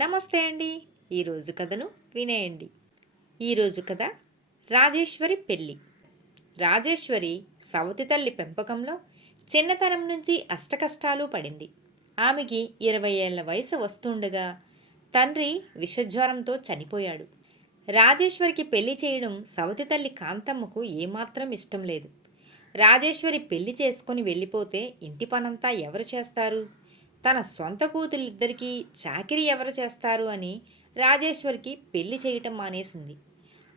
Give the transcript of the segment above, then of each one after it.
నమస్తే అండి. ఈరోజు కథను వినేయండి. ఈరోజు కథ రాజేశ్వరి పెళ్ళి. రాజేశ్వరి సవతి తల్లి పెంపకంలో చిన్నతనం నుంచి అష్టకష్టాలు పడింది. ఆమెకి 20 ఏళ్ల వయసు వస్తుండగా తండ్రి విషజ్వరంతో చనిపోయాడు. రాజేశ్వరికి పెళ్లి చేయడం సవతి తల్లి కాంతమ్మకు ఏమాత్రం ఇష్టం లేదు. రాజేశ్వరి పెళ్లి చేసుకుని వెళ్ళిపోతే ఇంటి పనంతా ఎవరు చేస్తారు? తన సొంత కూతురిద్దరికీ చాకిరీ ఎవరు చేస్తారు అని రాజేశ్వరికి పెళ్లి చేయటం మానేసింది.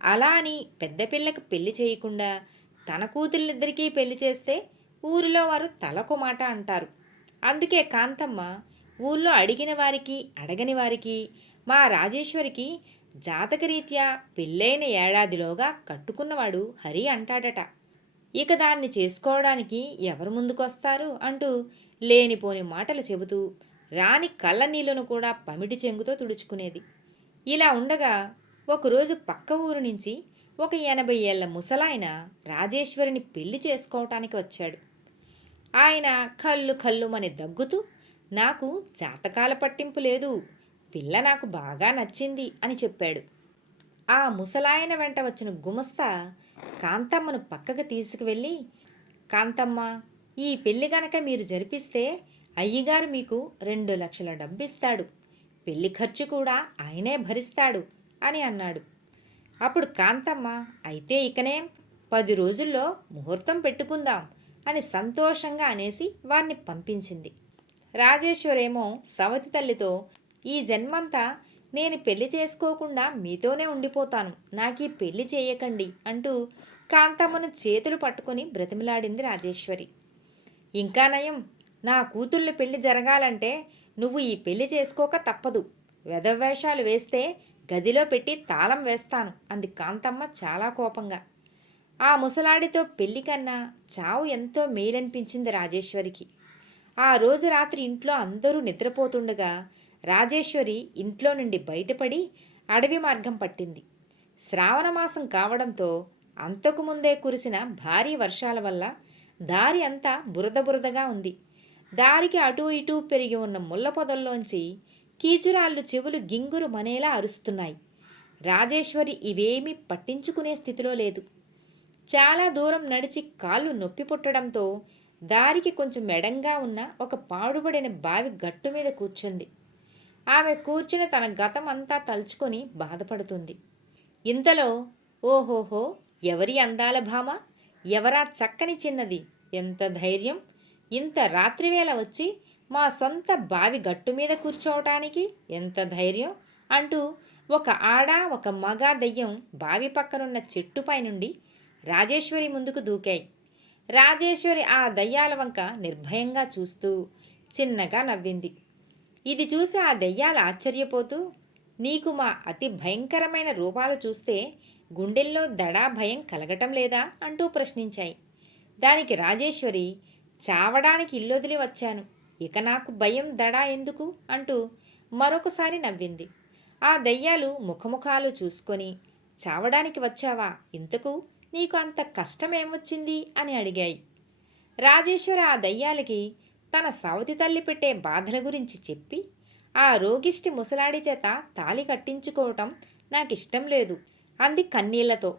అలా అని పెద్ద పిల్లకి పెళ్లి చేయకుండా తన కూతురిద్దరికీ పెళ్లి చేస్తే ఊరిలో వారు తలకో మాట అంటారు. అందుకే కాంతమ్మ ఊళ్ళో అడిగిన వారికి అడగని వారికి మా రాజేశ్వరికి జాతకరీత్యా పెళ్ళైన ఏడాదిలోగా కట్టుకున్నవాడు హరి అంటాడట. ఇక దాన్ని చేసుకోవడానికి ఎవరు ముందుకొస్తారు అంటూ లేనిపోని మాటలు చెబుతూ రాని కళ్ళ నీళ్లను కూడా పమిటి చెంగుతో తుడుచుకునేది. ఇలా ఉండగా ఒకరోజు పక్క ఊరు నుంచి ఒక 80 ఏళ్ల ముసలాయన రాజేశ్వరిని పెళ్లి చేసుకోవటానికి వచ్చాడు. ఆయన కళ్ళు కళ్ళుమని దగ్గుతూ, నాకు జాతకాల పట్టింపు లేదు, పిల్ల నాకు బాగా నచ్చింది అని చెప్పాడు. ఆ ముసలాయన వెంట వచ్చిన గుమస్తా కాంతమ్మను పక్కకు తీసుకువెళ్ళి, కాంతమ్మ, ఈ పెళ్లి గనక మీరు జరిపిస్తే అయ్యగారు మీకు 2 లక్షల డబ్బిస్తాడు, పెళ్లి ఖర్చు కూడా ఆయనే భరిస్తాడు అని అన్నాడు. అప్పుడు కాంతమ్మ, అయితే ఇకనేం, 10 రోజుల్లో ముహూర్తం పెట్టుకుందాం అని సంతోషంగా అనేసి వారిని పంపించింది. రాజేశ్వరేమో సవతి తల్లితో, ఈ జన్మంతా నేను పెళ్లి చేసుకోకుండా మీతోనే ఉండిపోతాను, నాకీ పెళ్లి చేయకండి అంటూ కాంతమ్మను చేతులు పట్టుకొని బ్రతిమలాడింది రాజేశ్వరి. ఇంకా నయం, నా కూతుళ్ళ పెళ్లి జరగాలంటే నువ్వు ఈ పెళ్లి చేసుకోక తప్పదు, వెధవేషాలు వేస్తే గదిలో పెట్టి తాళం వేస్తాను అంది కాంతమ్మ చాలా కోపంగా. ఆ ముసలాడితో పెళ్లి కన్నా చావు ఎంతో మేలనిపించింది రాజేశ్వరికి. ఆ రోజు రాత్రి ఇంట్లో అందరూ నిద్రపోతుండగా రాజేశ్వరి ఇంట్లో నుండి బయటపడి అడవి మార్గం పట్టింది. శ్రావణమాసం కావడంతో అంతకుముందే కురిసిన భారీ వర్షాల వల్ల దారి అంతా బురద బురదగా ఉంది. దారికి అటూ ఇటూ పెరిగి ఉన్న ముళ్ళ పొదల్లోంచి కీచురాళ్ళు చెవులు గింగురు మనేలా అరుస్తున్నాయి. రాజేశ్వరి ఇవేమీ పట్టించుకునే స్థితిలో లేదు. చాలా దూరం నడిచి కాళ్ళు నొప్పి పుట్టడంతో దారికి కొంచెం ఎడంగా ఉన్న ఒక పాడుబడిన బావి గట్టు మీద కూర్చుంది. ఆమె కూర్చుని తన గతం అంతా తలుచుకొని బాధపడుతుంది. ఇంతలో, ఓహోహో, ఎవరి అందాల భామ, ఎవరా చక్కని చిన్నది, ఎంత ధైర్యం, ఇంత రాత్రివేళ వచ్చి మా సొంత బావి గట్టు మీద కూర్చోవటానికి ఎంత ధైర్యం అంటూ ఒక ఆడ ఒక మగ దెయ్యం బావి పక్కనున్న చెట్టుపై నుండి రాజేశ్వరి ముందుకు దూకాయి. రాజేశ్వరి ఆ దయ్యాల వంక నిర్భయంగా చూస్తూ చిన్నగా నవ్వింది. ఇది చూసి ఆ దెయ్యాలు ఆశ్చర్యపోతూ, నీకు మా అతి భయంకరమైన రూపాలు చూస్తే గుండెల్లో దడా భయం కలగటం లేదా అంటూ ప్రశ్నించాయి. దానికి రాజేశ్వరి, చావడానికి ఇల్లొదిలి వచ్చాను, ఇక నాకు భయం దడా ఎందుకు అంటూ మరొకసారి నవ్వింది. ఆ దయ్యాలు ముఖముఖాలు చూసుకొని, చావడానికి వచ్చావా, ఇంతకు నీకు అంత కష్టమేమొచ్చింది అని అడిగాయి. రాజేశ్వరి ఆ దయ్యాలకి తన సవతి తల్లి పెట్టే బాధల గురించి చెప్పి, ఆ రోగిష్టి ముసలాడి చేత తాళి కట్టించుకోవటం నాకిష్టం లేదు అంది కన్నీళ్లతో.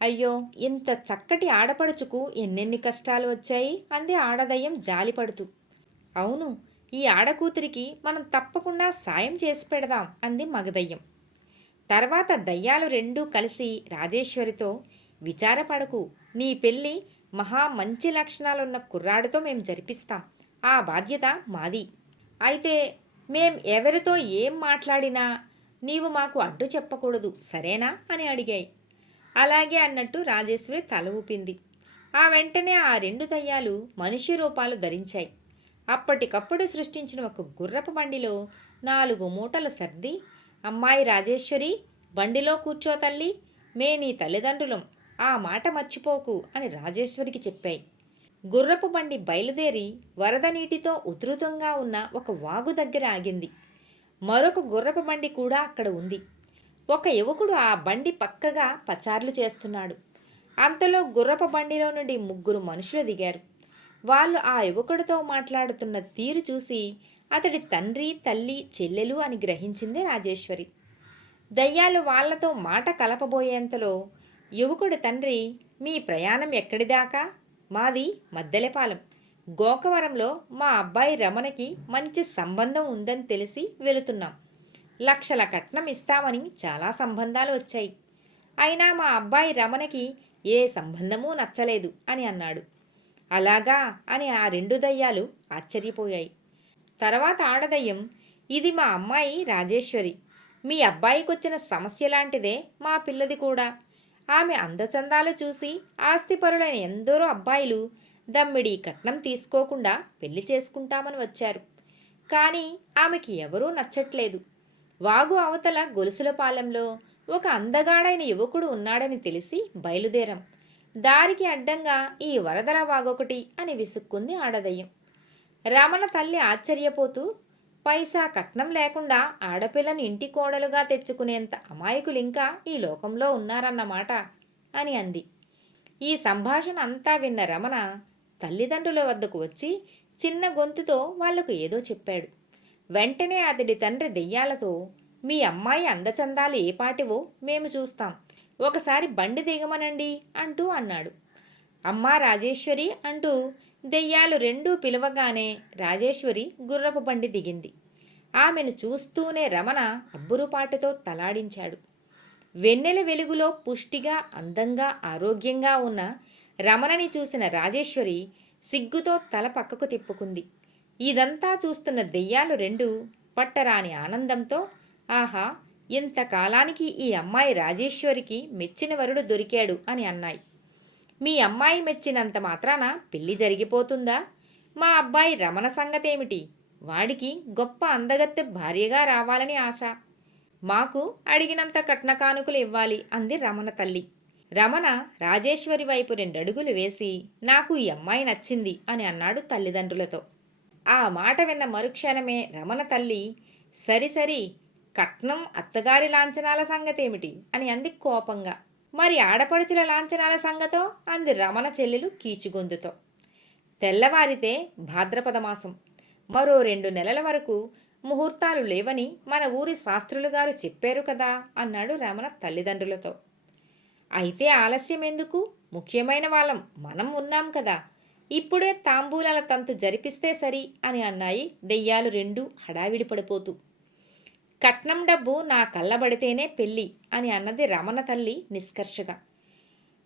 అయ్యో, ఇంత చక్కటి ఆడపడుచుకు ఎన్నెన్ని కష్టాలు వచ్చాయి అంది ఆడదయ్యం జాలిపడుతూ. అవును, ఈ ఆడకూతురికి మనం తప్పకుండా సాయం చేసి పెడదాం అంది మగదయ్యం. తర్వాత దయ్యాలు రెండూ కలిసి రాజేశ్వరితో, విచారపడకు, నీ పెళ్ళి మహా మంచి లక్షణాలున్న కుర్రాడితో మేము జరిపిస్తాం, ఆ బాధ్యత మాది. అయితే మేం ఎవరితో ఏం మాట్లాడినా నీవు మాకు అడ్డు చెప్పకూడదు, సరేనా అని అడిగాయి. అలాగే అన్నట్టు రాజేశ్వరి తల ఊపింది. ఆ వెంటనే ఆ 2 దయ్యాలు మనిషి రూపాలు ధరించాయి. అప్పటికప్పుడు సృష్టించిన ఒక గుర్రపు బండిలో 4 మూటలు సర్ది, అమ్మాయి రాజేశ్వరి, బండిలో కూర్చో తల్లి, మే నీ తల్లిదండ్రులం, ఆ మాట మర్చిపోకు అని రాజేశ్వరికి చెప్పాయి. గుర్రపు బండి బయలుదేరి వరద నీటితో ఉధృతంగా ఉన్న ఒక వాగు దగ్గర ఆగింది. మరొక గుర్రపు బండి కూడా అక్కడ ఉంది. ఒక యువకుడు ఆ బండి పక్కగా పచార్లు చేస్తున్నాడు. అంతలో గుర్రపు బండిలో నుండి 3 మనుషులు దిగారు. వాళ్ళు ఆ యువకుడితో మాట్లాడుతున్న తీరు చూసి అతడి తండ్రి తల్లి చెల్లెలు అని గ్రహించింది రాజేశ్వరి. దయ్యాలు వాళ్లతో మాట కలపబోయేంతలో యువకుడి తండ్రి, మీ ప్రయాణం ఎక్కడిదాకా? మాది మద్దెలపాలెం. గోకవరంలో మా అబ్బాయి రమణకి మంచి సంబంధం ఉందని తెలిసి వెళుతున్నాం. లక్షల కట్నం ఇస్తామని చాలా సంబంధాలు వచ్చాయి. అయినా మా అబ్బాయి రమణకి ఏ సంబంధమూ నచ్చలేదు అని అన్నాడు. అలాగా అని ఆ రెండు దయ్యాలు ఆశ్చర్యపోయాయి. తర్వాత ఆడదయ్యం, ఇది మా అమ్మాయి రాజేశ్వరి. మీ అబ్బాయికొచ్చిన సమస్య లాంటిదే మా పిల్లది కూడా. ఆమె అందచందాలు చూసి ఆస్తిపరులైన ఎందరో అబ్బాయిలు దమ్మిడి కట్నం తీసుకోకుండా పెళ్లి చేసుకుంటామని వచ్చారు. కానీ ఆమెకి ఎవరూ నచ్చట్లేదు. వాగు అవతల గొలుసులపాలెంలో ఒక అందగాడైన యువకుడు ఉన్నాడని తెలిసి బయలుదేరాం. దారికి అడ్డంగా ఈ వరదల వాగొకటి అని విసుక్కుంది ఆడదయ్యం. రమణ తల్లి ఆశ్చర్యపోతూ, పైసా కట్నం లేకుండా ఆడపిల్లని ఇంటి కోడలుగా తెచ్చుకునేంత అమాయకులింకా ఈ లోకంలో ఉన్నారన్నమాట అని అంది. ఈ సంభాషణ అంతా విన్న రమణ తల్లిదండ్రుల వద్దకు వచ్చి చిన్న గొంతుతో వాళ్లకు ఏదో చెప్పాడు. వెంటనే అతడి తండ్రి దెయ్యాలతో, మీ అమ్మాయి అందచందాలు ఏపాటివో మేము చూస్తాం, ఒకసారి బండి దిగమనండి అంటూ అన్నాడు. అమ్మా రాజేశ్వరి అంటూ దెయ్యాలు రెండూ పిలవగానే రాజేశ్వరి గుర్రపు బండి దిగింది. ఆమెను చూస్తూనే రమణ అబ్బురుపాటుతో తలాడించాడు. వెన్నెల వెలుగులో పుష్టిగా అందంగా ఆరోగ్యంగా ఉన్న రమణని చూసిన రాజేశ్వరి సిగ్గుతో తల పక్కకు తిప్పుకుంది. ఇదంతా చూస్తున్న దెయ్యాలు రెండు పట్టరాని ఆనందంతో, ఆహా, ఇంతకాలానికి ఈ అమ్మాయి రాజేశ్వరికి మెచ్చిన వరుడు దొరికాడు అని అన్నాయి. మీ అమ్మాయి మెచ్చినంత మాత్రాన పెళ్లి జరిగిపోతుందా? మా అబ్బాయి రమణ సంగతేమిటి? వాడికి గొప్ప అందగత్తె భార్యగా రావాలని ఆశ. మాకు అడిగినంత కట్న కానుకలు ఇవ్వాలి అంది రమణ తల్లి. రమణ రాజేశ్వరి వైపు 2 అడుగులు వేసి, నాకు ఈ అమ్మాయి నచ్చింది అని అన్నాడు తల్లిదండ్రులతో. ఆ మాట విన్న మరుక్షణమే రమణ తల్లి, సరి కట్నం అత్తగారి లాంఛనాల సంగతేమిటి అని అంది కోపంగా. మరి ఆడపడుచుల లాంఛనాల సంగతో అంది రమణ చెల్లెలు కీచుగొంతుతో. తెల్లవారితే భాద్రపద మాసం. మరో 2 నెలల వరకు ముహూర్తాలు లేవని మన ఊరి శాస్త్రులు గారు చెప్పారు కదా అన్నాడు రమణ తల్లిదండ్రులతో. అయితే ఆలస్యం ఎందుకు? ముఖ్యమైన వాళ్ళం మనం ఉన్నాం కదా, ఇప్పుడే తాంబూలాల తంతు జరిపిస్తే సరి అని అన్నాయి దెయ్యాలు రెండు హడావిడి పడిపోతూ. కట్నం డబ్బు నా కళ్ళబడితేనే పెళ్ళి అని అన్నది రమణ తల్లి నిష్కర్షగా.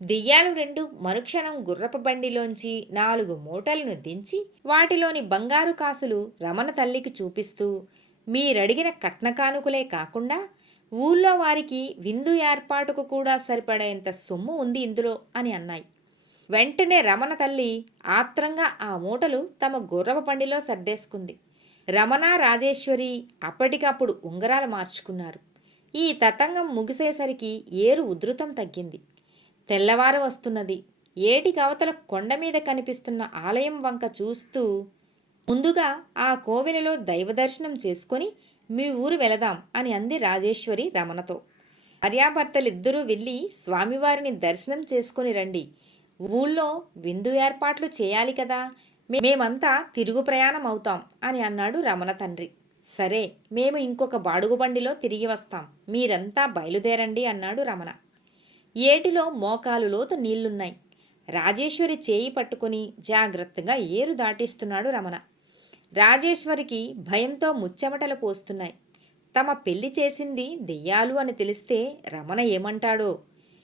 దెయ్యాలు రెండు మరుక్షణం గుర్రపు బండిలోంచి 4 మూటలను దించి వాటిలోని బంగారు కాసులు రమణ తల్లికి చూపిస్తూ, మీరడిగిన కట్న కానుకలే కాకుండా ఊళ్ళో వారికి విందు ఏర్పాటుకు కూడా సరిపడేంత సొమ్ము ఉంది ఇందులో అని అన్నాయి. వెంటనే రమణ తల్లి ఆత్రంగా ఆ మూటలు తమ గుర్రపు బండిలో సర్దేసుకుంది. రమణ రాజేశ్వరి అప్పటికప్పుడు ఉంగరాలు మార్చుకున్నారు. ఈ తతంగం ముగిసేసరికి ఏరు ఉధృతం తగ్గింది. తెల్లవారు వస్తున్నది. ఏటికి అవతల కొండ మీద కనిపిస్తున్న ఆలయం వంక చూస్తూ, ముందుగా ఆ కోవెలలో దైవదర్శనం చేసుకొని మీ ఊరు వెళదాం అని అంది రాజేశ్వరి రమణతో. భార్యాభర్తలిద్దరూ వెళ్ళి స్వామివారిని దర్శనం చేసుకొని రండి. ఊళ్ళో విందు ఏర్పాట్లు చేయాలి కదా, మేమంతా తిరుగు ప్రయాణం అవుతాం అని అన్నాడు రమణ తండ్రి. సరే, మేము ఇంకొక బాడుగు బండిలో తిరిగి వస్తాం, మీరంతా బయలుదేరండి అన్నాడు రమణ. ఏటిలో మోకాలు లోతు నీళ్లున్నాయి. రాజేశ్వరి చేయి పట్టుకుని జాగ్రత్తగా ఏరు దాటిస్తున్నాడు రమణ. రాజేశ్వరికి భయంతో ముచ్చెమటలు పోస్తున్నాయి. తమ పెళ్లి చేసింది దెయ్యాలు అని తెలిస్తే రమణ ఏమంటాడో.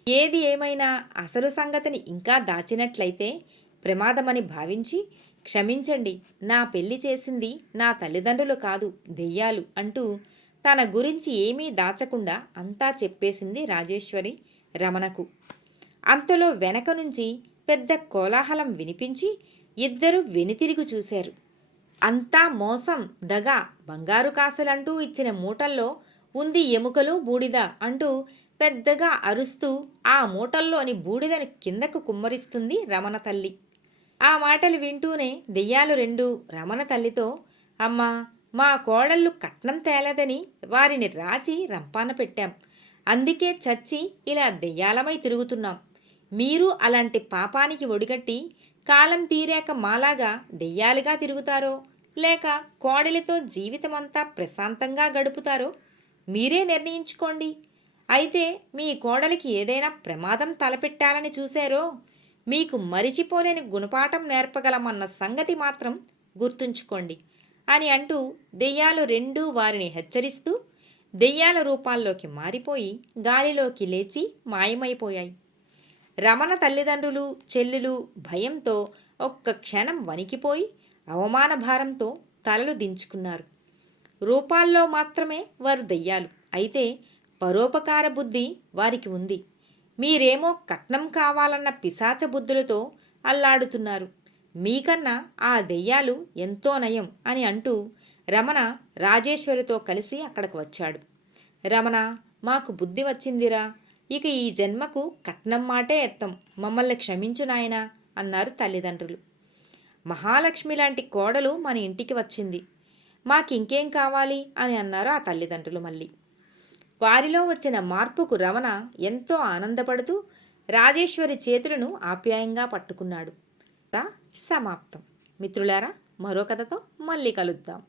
ఏది ఏమైనా అసలు సంగతిని ఇంకా దాచినట్లయితే ప్రమాదమని భావించి, క్షమించండి, నా పెళ్లి చేసింది నా తల్లిదండ్రులు కాదు, దెయ్యాలు అంటూ తన గురించి ఏమీ దాచకుండా అంతా చెప్పేసింది రాజేశ్వరి రమణకు. అంతలో వెనక నుంచి పెద్ద కోలాహలం వినిపించి ఇద్దరు వెనుతిరిగి చూశారు. అంతా మోసం, దగ, బంగారు కాసులంటూ ఇచ్చిన మూటల్లో ఉంది ఎముకలు బూడిద అంటూ పెద్దగా అరుస్తూ ఆ మూటల్లోని బూడిదని కిందకు కుమ్మరిస్తుంది రమణ తల్లి. ఆ మాటలు వింటూనే దెయ్యాలు రెండు రమణ తల్లితో, అమ్మా, మా కోడళ్ళు కట్నం తేలేదని వారిని రాచి రంపాన పెట్టాం, అందుకే చచ్చి ఇలా దెయ్యాలమై తిరుగుతున్నాం. మీరు అలాంటి పాపానికి ఒడిగట్టి కాలం తీరాక మాలాగా దెయ్యాలుగా తిరుగుతారో లేక కోడలితో జీవితమంతా ప్రశాంతంగా గడుపుతారో మీరే నిర్ణయించుకోండి. అయితే మీ కోడలికి ఏదైనా ప్రమాదం తలపెట్టాలని చూశారో మీకు మరిచిపోలేని గుణపాఠం నేర్పగలమన్న సంగతి మాత్రం గుర్తుంచుకోండి అని అంటూ దెయ్యాలు రెండూ వారిని హెచ్చరిస్తూ దెయ్యాల రూపాల్లోకి మారిపోయి గాలిలోకి లేచి మాయమైపోయాయి. రమణ తల్లిదండ్రులు చెల్లెలు భయంతో ఒక్క క్షణం వణికిపోయి అవమాన భారంతో తలలు దించుకున్నారు. రూపాల్లో మాత్రమే వారు దెయ్యాలు, అయితే పరోపకార బుద్ధి వారికి ఉంది. మీరేమో కట్నం కావాలన్న పిశాచ బుద్ధులతో అల్లాడుతున్నారు. మీకన్నా ఆ దెయ్యాలు ఎంతో నయం అని అంటూ రమణ రాజేశ్వరితో కలిసి అక్కడికి వచ్చాడు. రమణ, మాకు బుద్ధి వచ్చిందిరా, ఇక ఈ జన్మకు కట్నం మాటే ఎత్తం, మమ్మల్ని క్షమించు నాయనా అన్నారు తల్లిదండ్రులు. మహాలక్ష్మి లాంటి కోడలు మన ఇంటికి వచ్చింది, మాకింకేం కావాలి అని అన్నారు ఆ తల్లిదండ్రులు మళ్ళీ. వారిలో వచ్చిన మార్పుకు రమణ ఎంతో ఆనందపడుతూ రాజేశ్వరి చేతులను ఆప్యాయంగా పట్టుకున్నాడు. సమాప్తం. మిత్రులారా, మరో కథతో మళ్ళీ కలుద్దాం.